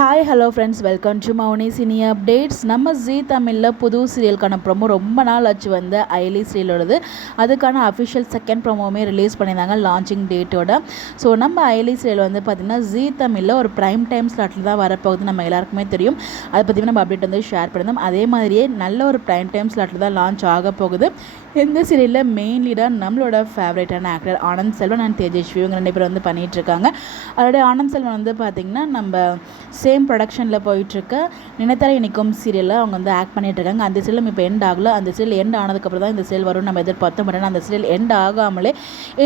Hi hello friends, welcome to Mouni cine updates. நம்ம ஜீ தமிழில் புது சீரியலுக்கான ப்ரோமோ ரொம்ப நாள் ஆச்சு வந்து ஐலி சீரியலோடது. அதுக்கான அஃபிஷியல் செகண்ட் ப்ரோமோவுமே ரிலீஸ் பண்ணியிருந்தாங்க லான்ச்சிங் டேட்டோட. ஸோ நம்ம ஐலி சீரியல் வந்து பார்த்திங்கன்னா ஜீ தமிழில் ஒரு ப்ரைம் டைம் ஸ்லாட்டில் தான் வரப்போகுது, நம்ம எல்லாருக்குமே தெரியும். அதை பற்றி நம்ம அப்டேட் வந்து ஷேர் பண்ணியிருந்தோம். அதே மாதிரியே நல்ல ஒரு ப்ரைம் டைம் ஸ்லாட்டில் தான் லான்ச் ஆக போகுது. இந்த சீரியலில் மெயின் லீடாக நம்மளோட ஃபேவரட்டான ஆக்டர் ஆனந்த் செல்வன் அண்ட் தேஜஸ்வி இவங்க 2 பேர் வந்து பண்ணிகிட்ருக்காங்க. அதோட ஆனந்த் செல்வன் வந்து பார்த்திங்கன்னா நம்ம சேம் ப்ரொடக்ஷனில் போயிட்டுருக்க நினைத்தாலே இனிக்கும் சீரியலில் அவங்க வந்து ஆக்ட் பண்ணிகிட்ருக்காங்க. அந்த சீரியலும் இப்போ எண்ட் ஆகலை. அந்த சீரியல் எண்ட் ஆனதுக்கப்புறம் தான் இந்த சீரியல் வரும் நம்ம எதிர்பார்த்தோம். பட் அந்த சீரியல் எண்ட் ஆகாமலே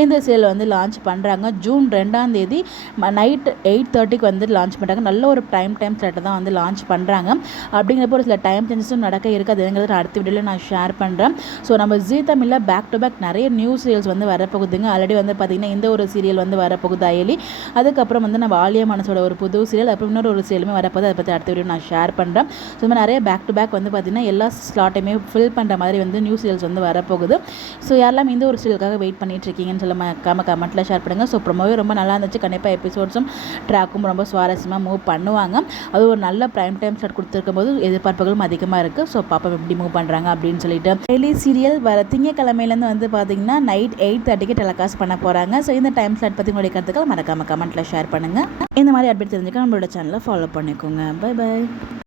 இந்த சீரியல் வந்து லான்ச் பண்ணுறாங்க. ஜூன் 2 நைட் 8:30 வந்து லான்ச் பண்ணுறாங்க. நல்ல ஒரு டைம் ஸ்லாட்டை தான் வந்து லான்ச் பண்ணுறாங்க. அப்படிங்கிறப்போ ஒரு சில டைம் சேஞ்சஸும் நடக்க இருக்குது. அதுங்கிறது அடுத்த வீடியோவில் நான் ஷேர் பண்ணுறேன். ஸோ நம்ம ஜீ தமிழில் பேக் டு பேக் நிறைய நியூ சீரியல்ஸ் வந்து வரப்போகுதுங்க. ஆல்ரெடி வந்து பார்த்திங்கன்னா இந்த ஒரு சீரியல் வந்து வரப்போகுது அயலி. அதுக்கப்புறம் வந்து நம்ம ஆலியா மனசோட ஒரு புது சீரியல், அப்புறம் இன்னொரு ஒரு சீரியலுமே வரப்போகுது. அதை பற்றி அடுத்த வீடியோ நான் ஷேர் பண்ணுறேன். ஸோ இந்த மாதிரி நிறைய பேக் டு பேக் வந்து பார்த்திங்கன்னா எல்லா ஸ்லாட்டையுமே ஃபில் பண்ணுற மாதிரி வந்து நியூ சீரியல்ஸ் வந்து வரப்போகுது. ஸோ யாரெல்லாம் இந்த ஒரு சீரியலுக்காக வெயிட் பண்ணிட்டு இருக்கீங்கன்னு சொல்ல கமெண்ட்டில் ஷேர் பண்ணுங்கள். ஸோ ப்ரோமோவே ரொம்ப நல்லா இருந்துச்சு. கண்டிப்பாக எபிசோட்ஸும் ட்ராக்கும் ரொம்ப சுவாரஸ்யமாக மூவ் பண்ணுவாங்க. அது ஒரு நல்ல ப்ரைம் டைம் ஸ்லாட் கொடுத்துருக்கும் போது எதிர்பார்ப்புகளும் அதிகமாக இருக்குது. ஸோ பாப்பா எப்படி மூவ் பண்ணுறாங்க அப்படின்னு சொல்லிட்டு டெய்லி சீரியல் வர திங்கக்கிழமையிலேருந்து வந்து பார்த்திங்கன்னா நைட் 8:30 டெலிகாஸ்ட் பண்ண போகிறாங்க. ஸோ இந்த டைம் ஸ்லாட் பற்றி உங்களுடைய கருத்துக்கள் மறக்காம கமெண்ட்டில் ஷேர் பண்ணுங்கள். இந்த மாதிரி அப்டேட் தெரிஞ்சுக்க நம்மளோட சேனலை ஃபாலோ பண்ணிக்கோங்க. Bye by.